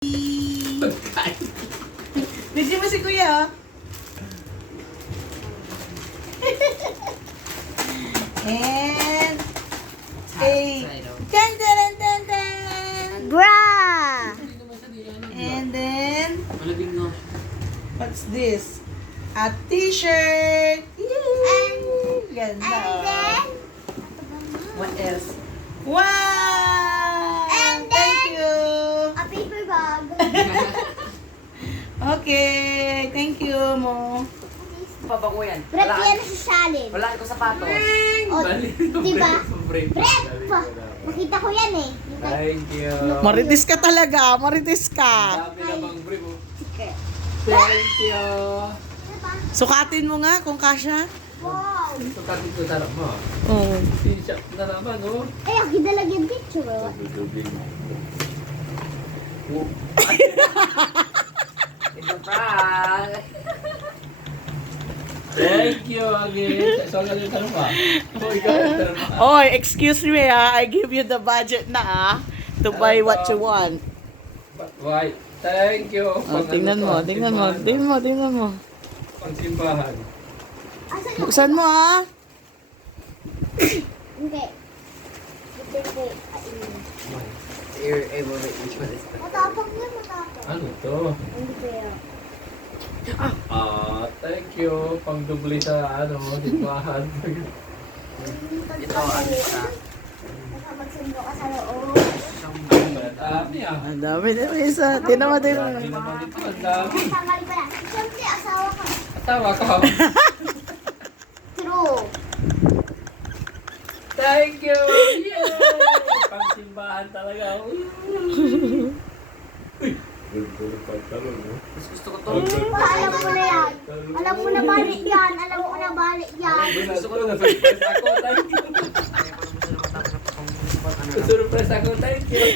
Video mo si Kuya, oh. And tan tan tan tan. Bra! And then Malabing nga. what's this? A t-shirt. Yay! Ganda. And then, What else? Wow! And Thank you. a paper bag. Okay, thank you, Mo. Pa ba ko yan? Brep yan sa salin. Wala ko sapatos. O, diba? Brep! Makita ko yan eh. Thank you. Maritis ka talaga, maritis ka. Dami namang brief oh. Sige. Thank you. Diba? Sukatin mo nga kung kasya. Wow! Sukatin ko tarap mo. Oo. T-shirt na naman oh. Eh, ang gidalagyan picture. Oh. It's a prank. Thank you again. So, galing ka pa. Oh, ikaw, tarap mo. Oy, excuse me I give you the budget na to buy what you want. Why? Thank you. Oh, tingnan mo, tingnan mo, tingnan mo, tingnan mo. Pangsimbahan. Asan na? Buksan mo ah. Hindi. Hindi. You're able to eat what is that? Matapang yan, matapang. Ano to? Hindi kaya. Thank you. Pang-dubli sa simbahan. Ito, ano ka? Magsundo ka sa loob. Dami ah. Ang dami na isa. Tingnan mo, tingnan mo. Dami naman ito. Ang dami. Samari pala. Siyempre, asawa ka. Atawa ko. True. Thank you. Yay! Pang-simbahan talaga. Mas gusto ko to. Alam mo na yan. Alam mo na balik yan. Alam mo na balik yan. Gusto ko na surprise ako. Thank you. Surprise ako. Thank you.